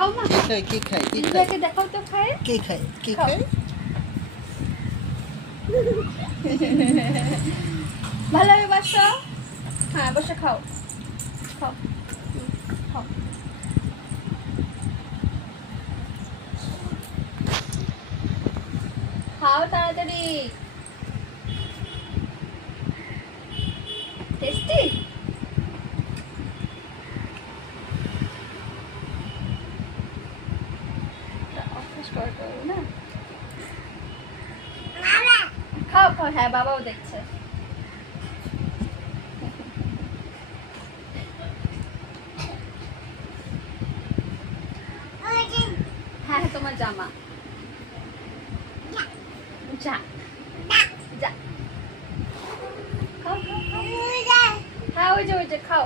খাও মা। কি খায় দিদিভাইকে দেখাও তো খায়। কি খায় ভালোভাবে বসো। হ্যাঁ বসে খাও। খাও খাও। খাও তাড়াতাড়ি। টেস্টি। অভ্যাস করতে হবে না। খাও খাও, হ্যাঁ বাবাও দেখছে। হ্যাঁ তোমার জামা। যা যা খাও খাও খাও। হ্যাঁ ওই যে খাও।